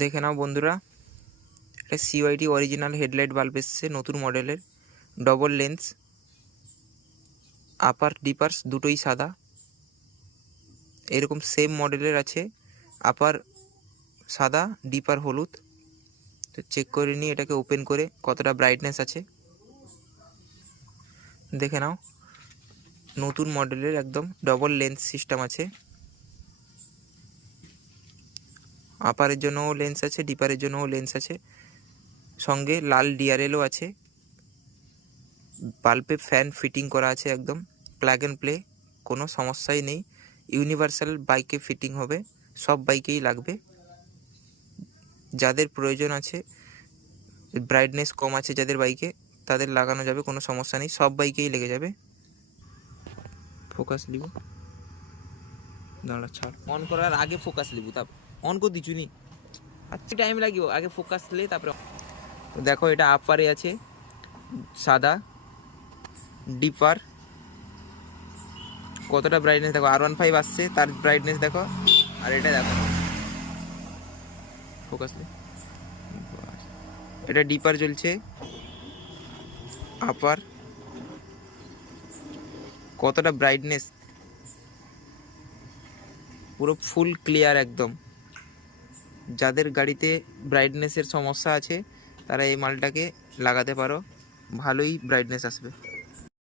দেখে নাও বন্ধুরা, এটা সিওয়াইটি অরিজিনাল হেডলাইট বাল্ব এসছে নতুন মডেলের, ডবল লেন্স, আপার ডিপার্স দুটোই সাদা। এরকম সেম মডেলের আছে, আপার সাদা ডিপার হলুদ। তো চেক করে নিই এটাকে ওপেন করে কতটা ব্রাইটনেস আছে। দেখে নাও, নতুন মডেলের একদম ডবল লেন্স সিস্টেম আছে। আপারের জন্যও লেন্স আছে, ডিপারের জন্যও লেন্স আছে, সঙ্গে লাল ডিআরএলও আছে। বাল্বে ফ্যান ফিটিং করা আছে, একদম প্লাগ অ্যান্ড প্লে, কোনো সমস্যাই নেই। ইউনিভার্সাল বাইকে ফিটিং হবে, সব বাইকেই লাগবে। যাদের প্রয়োজন আছে, ব্রাইটনেস কম আছে যাদের বাইকে, তাদের লাগানো যাবে, কোনো সমস্যা নেই, সব বাইকেই লেগে যাবে। ফোকাস লিবো, দাঁড়া ছাড়, অন করার আগে ফোকাস লিবো, তারপর অন করে দিচ্ছি নি, আচ্ছা টাইম লাগিব, আগে ফোকাস লে তারপরে। তো দেখো এটা আপারে আছে সাদা, ডিপার কতটা ব্রাইটনেস দেখো, R15 আসছে তার ব্রাইটনেস দেখো, আর এটা দেখো ফোকাস লে, এটা ডিপার জ্বলছে, আপার কতটা ব্রাইটনেস, পুরো ফুল ক্লিয়ার একদম। যাদের গাড়িতে ব্রাইটনেসের সমস্যা আছে তারা এই মালটাকে লাগাতে পারো, ভালোই ব্রাইটনেস আসবে।